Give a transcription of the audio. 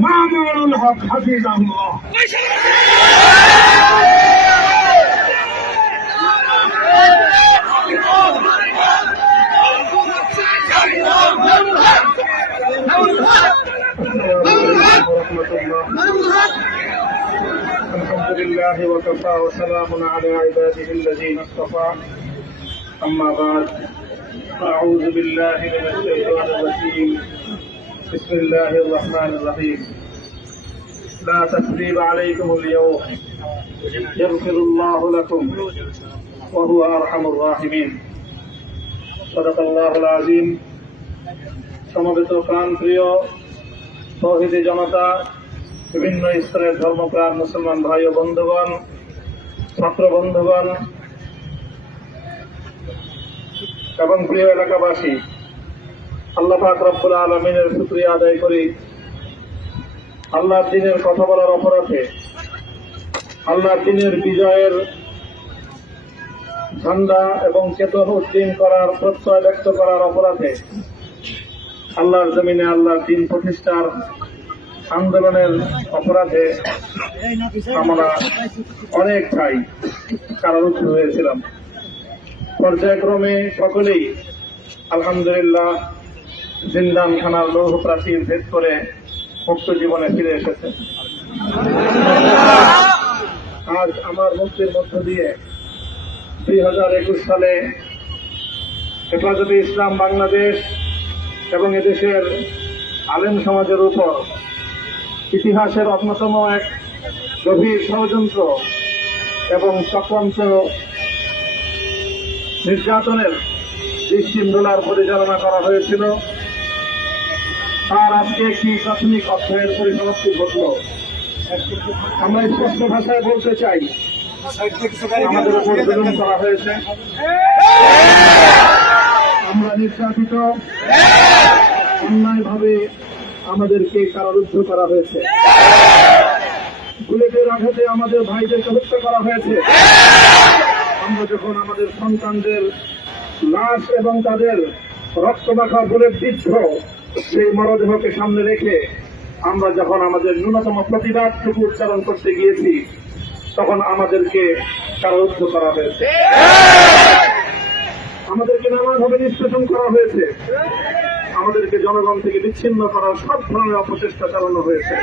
মামুনুল হক হাফিজাহুল্লাহ। الحمد لله وكفى وسلام على عباده الذين اصطفى أما بعد أعوذ بالله من الشيطان الرجيم بسم الله الرحمن الرحيم لا تثريب عليكم اليوم يغفر الله لكم وهو أرحم الراحمين صدق الله العظيم সমবেত প্রাণপ্রিয় তৌহিদি জনতা, বিভিন্ন স্তরের ধর্মপ্রাণ মুসলমান ভাই ও বন্ধুগণ, ছাত্র বন্ধুগণ এবং প্রিয় এলাকাবাসী, আল্লাহ পাক রব্বুল আলামিনের শুকরিয়া আদায় করি। আল্লাহর দ্বীনের কথা বলার অপরাধে, আল্লাহর দ্বীনের বিজয়ের ঝান্ডা এবং চেতন উদ্দীন করার প্রত্যয় ব্যক্ত করার অপরাধে, আল্লাহর জমিনে আল্লাহর দ্বীন প্রতিষ্ঠার আন্দোলনের অপরাধে আমরা অনেক ভাই কারারুদ্ধ হয়েছিলাম। পর্যায়ক্রমে সকলেই আলহামদুলিল্লাহ জিন্দানখানার লৌহ প্রাচীর ভেদ করে মুক্ত জীবনে ফিরে এসেছে। আজ আমার মুক্তির মধ্য দিয়ে 2021 সালে হেফাজতে ইসলাম বাংলাদেশ এবং এদেশের আলেম সমাজের উপর ইতিহাসের অন্যতম এক গভীর ষড়যন্ত্র এবং চক্রান্ত নির্যাতনের দৃষ্টিন্দোলার পরিচালনা করা হয়েছিল, তার আজকে একটি প্রাথমিক অধ্যায়ের পরিসমাপ্তি ঘটল। আমরা স্পষ্ট ভাষায় বলতে চাই, আমাদের উপর জুলুম করা হয়েছে, আমরা নির্যাতিত, অন্যায়ভাবে আমাদেরকে কারারুদ্ধ করা হয়েছে, বুলেটের আঘাতে আমাদের ভাইদেরকে হত্যা করা হয়েছে। আমরা যখন আমাদের সন্তানদের লাশ এবং তাদের রক্তমাখা বুলেট বিদ্ধ সেই মরদেহকে সামনে রেখে আমরা যখন আমাদের ন্যূনতম প্রতিবাদটুকু উচ্চারণ করতে গিয়েছি, তখন আমাদেরকে কারারুদ্ধ করা হয়েছে, আমাদেরকে নানাভাবে নিষ্পেষণ করা হয়েছে, আমাদেরকে জনগণ থেকে বিচ্ছিন্ন করার সব ধরনের অপচেষ্টা চালানো হয়েছে।